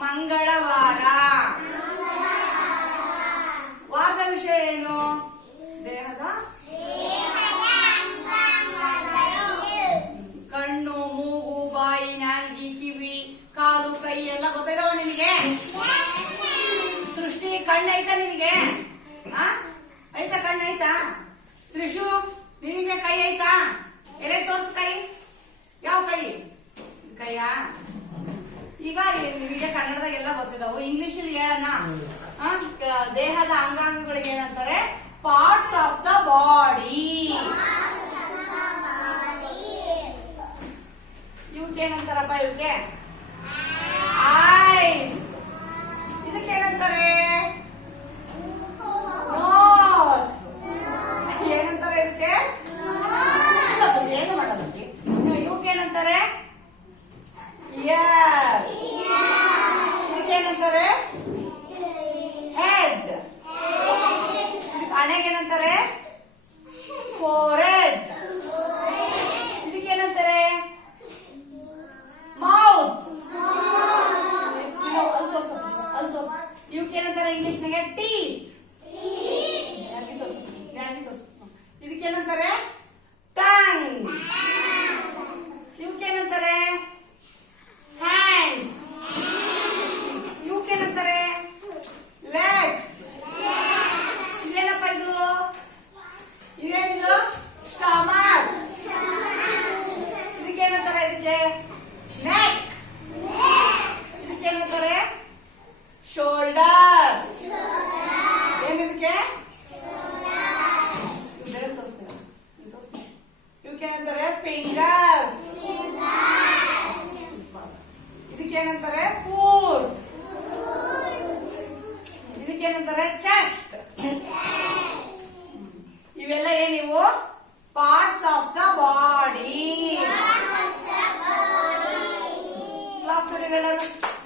ಮಂಗಳವಾರ. ವಾರದ ವಿಷಯ ಏನು? ದೇಹದ? ಕಣ್ಣು, ಮೂಗು, ಬಾಯಿ, ನಾಲ್ಗಿ, ಕಿವಿ, ಕಾಲು, ಕೈ ಎಲ್ಲ ಗೊತ್ತಾಯ್ತವ ನಿಮಗೆ? ಸೃಷ್ಟಿ ಕಣ್ಣು ಐತಾ ನಿನಗೆ? ಐತಾ ಕಣ್ಣು ಐತಾ? ತ್ರಿಶು ನಿನಗೆ ಕೈ ಐತಾ? ಎಲೆ ತೋರ್ಸು ಕೈ? ಯಾವ ಕೈ? ಕೈಯಾ ಈಗ ನಿಮಗೆ ಕನ್ನಡದಾಗ ಎಲ್ಲ ಗೊತ್ತಿದಾವು. ಇಂಗ್ಲಿಷ್ ಅಲ್ಲಿ ಹೇಳೋಣ. ದೇಹದ ಅಂಗಾಂಗಗಳಿಗೆ ಏನಂತಾರೆ? ಪಾರ್ಟ್ಸ್ ಆಫ್ ದ ಬಾಡಿ ಇವಕ್ಕೆ ಏನಂತಾರಪ್ಪ ಇವಕ್ಕೆ ಐಸ್ ಇದಕ್ಕೇನಂತಾರೆ ನೋಸ್ ಏನಂತಾರೆ ಇದಕ್ಕೆ ಏನು ಮಾಡಲ್ಲ ಇವಕ್ಕೇನಂತಾರೆ ಇಯರ್ ಇದಕ್ಕೇನಂತಾರೆ ಹೆಡ್ ಹಣೆಗೇನಂತಾರೆ ಫೋರೆಡ್ ಇದಕ್ಕೇನಂತಾರೆ? ಮೌತ್ ಇವಕ್ಕೇನಂತಾರೆ ಇಂಗ್ಲಿಷ್ನಾಗೆ ಟೀತ್ ಇದಕ್ಕೇನಂತಾರೆ? ಇದಕ್ಕೆ ನೆಕ್ ಇದಕ್ಕೇನಂತಾರೆ? ಶೋಲ್ಡರ್ ಏನಿದಕ್ಕೆ? ತೋರಿಸ್ತೀರಾ? ಇವಕ್ಕೇನಂತಾರೆ ಫಿಂಗರ್ಸ್ ಇದಕ್ಕೇನಂತಾರೆ? ಫೂಡ್ ಇದಕ್ಕೇನಂತಾರೆ? ಚೆಸ್ಟ್ ಇವೆಲ್ಲ ಏನಿವು ಪಾರ್ಟ್ಸ್ ಆಫ್ ದ galera.